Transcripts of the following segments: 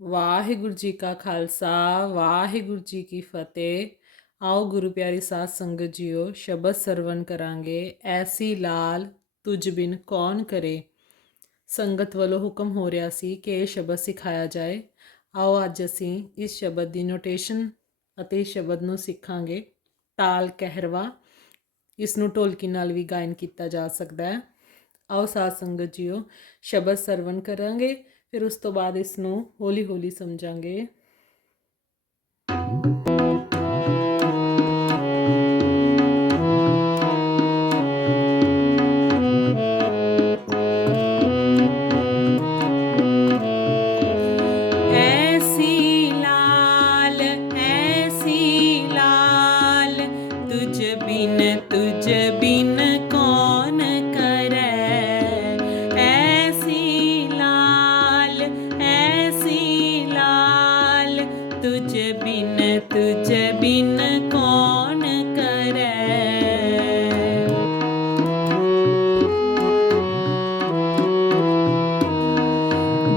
ਵਾਹਿਗੁਰੂ ਜੀ ਕਾ ਖਾਲਸਾ, ਵਾਹਿਗੁਰੂ ਜੀ ਕੀ ਫਤਿਹ। ਆਓ ਗੁਰੂ ਪਿਆਰੀ ਸਾਧ ਸੰਗਤ ਜੀਓ, ਸ਼ਬਦ ਸਰਵਣ ਕਰਾਂਗੇ। ਐਸੀ ਲਾਲ ਤੁਝ ਬਿਨ ਕੌਣ ਕਰੇ? ਸੰਗਤ ਵੱਲੋਂ ਹੁਕਮ ਹੋ ਰਿਹਾ ਸੀ ਕਿ ਇਹ ਸ਼ਬਦ ਸਿਖਾਇਆ ਜਾਏ। ਆਓ ਅੱਜ ਅਸੀਂ ਇਸ ਸ਼ਬਦ ਦੀ ਨੋਟੇਸ਼ਨ ਅਤੇ ਸ਼ਬਦ ਨੂੰ ਸਿੱਖਾਂਗੇ। ਤਾਲ ਕਹਿਰਵਾ, ਇਸ ਨੂੰ ਢੋਲਕੀ ਨਾਲ ਵੀ ਗਾਇਨ ਕੀਤਾ ਜਾ ਸਕਦਾ ਹੈ। ਆਓ ਸਾਧ ਸੰਗਤ ਜੀਓ, ਸ਼ਬਦ ਸਰਵਣ ਕਰਾਂਗੇ। ਫਿਰ ਉਸ ਤੋਂ ਬਾਅਦ ਇਸ ਨੂੰ ਹੌਲੀ ਹੌਲੀ ਸਮਝਾਂਗੇ।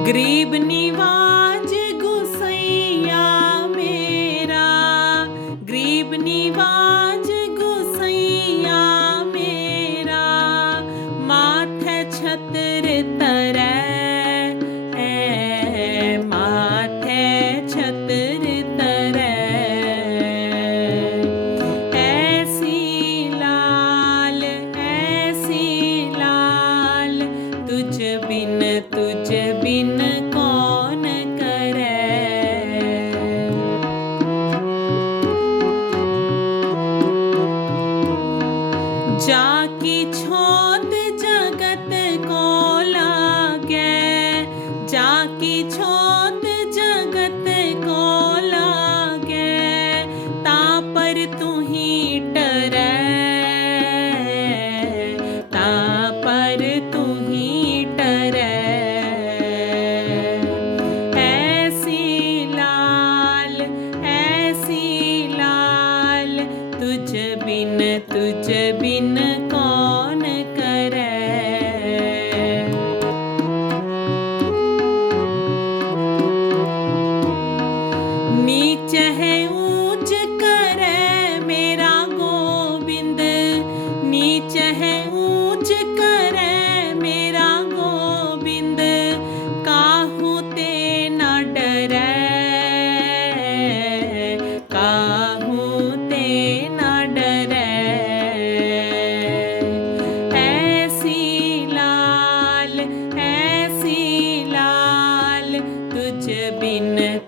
गरीब निवाज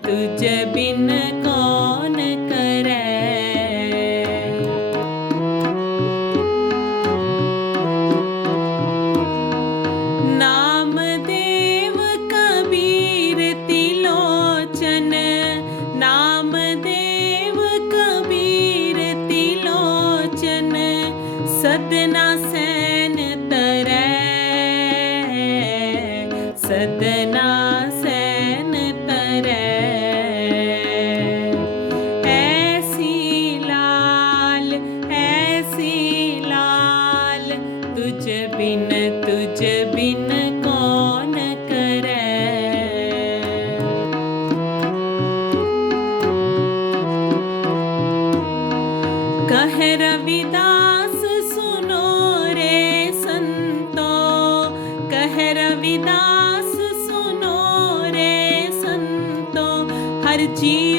बिन कौन करे? नाम देव कबीर तिलोचन नाम देव कबीर तिलोचन सदना बिन तुझ बिन कौन करे? कह रविदास सुनो रे संतो। कह रविदास सुनो रे संतो। हर जियो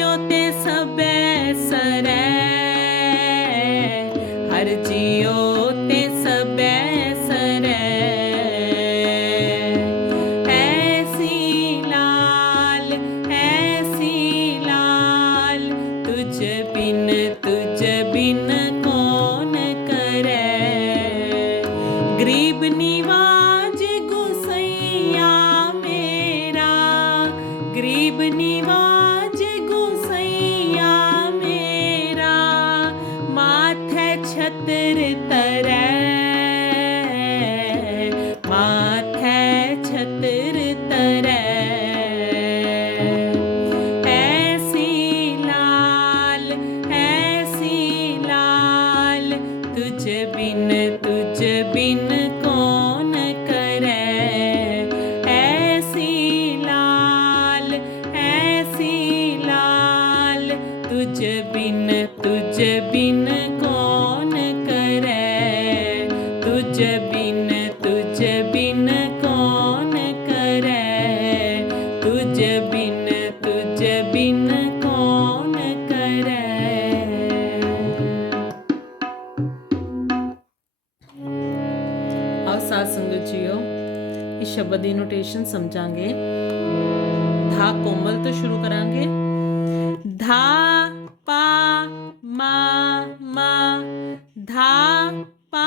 ਅੱਧੀ ਨੋਟੇਸ਼ਨ ਸਮਝਾਂਗੇ ਧਾ ਕੋਮਲ ਤੋਂ ਸ਼ੁਰੂ ਕਰਾਂਗੇ ਧਾ ਪਾ ਮਾ ਮਾ ਧਾ ਪਾ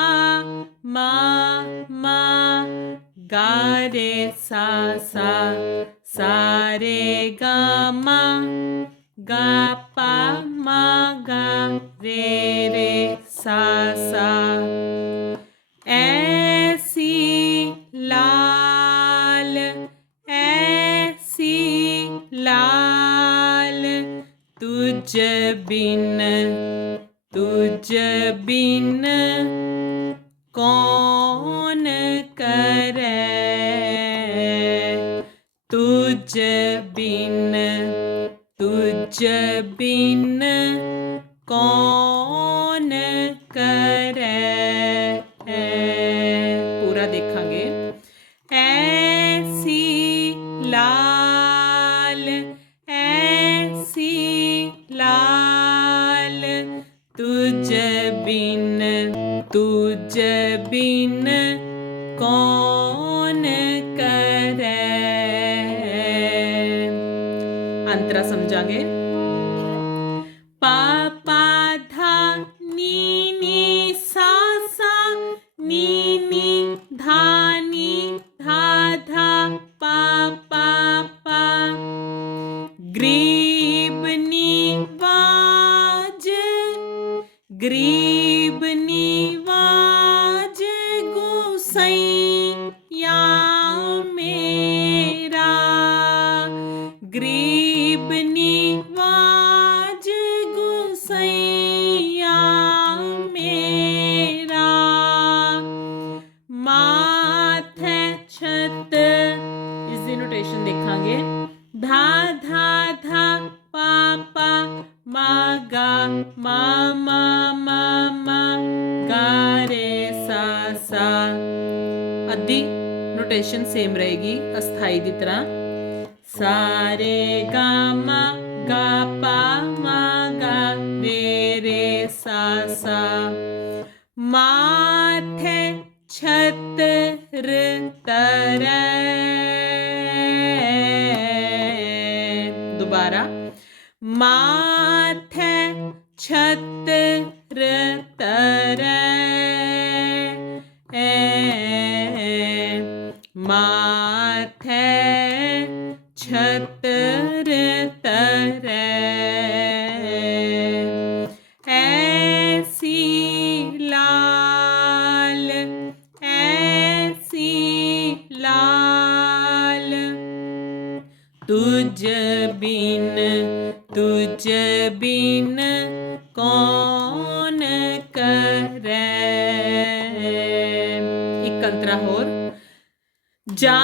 ਮਾ ਮਾ ਗਾ ਰੇ ਸਾ ਸਾ ਸਾ ਰੇ ਗਾ ਮਾ ਗਾ ਪਾ ਮਾ ਗਾ ਰੇ ਰੇ ਸਾ ਸਾ तुझ बिन तुझ बिन कौन करे? तुझ बिन तुझ बिन बिन कौन करे? अंतरा समझांगे। गरीब निवाज गुसैया मेरा। माथ छत। इस नोटेशन देखेंगे। धा धा धा, पापा मा गा मा मा मा मा गा रे सा सा। अद्दी नोटेशन सेम रहेगी, अस्थाई की तरह। सारे गामा गा पा मा रे रे सा सा। माथे छत तर दोबारा। मा तुझ बिन तुझ बिन कौन करे? एक अंतरा होर जा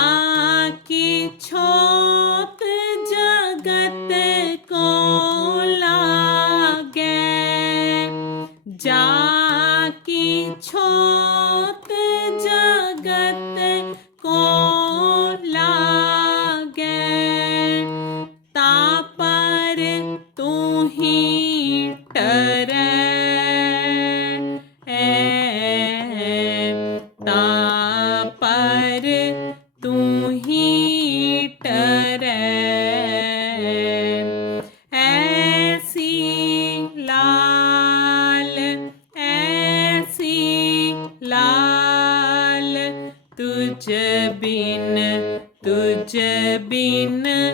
तुझ बिन तुझ बिन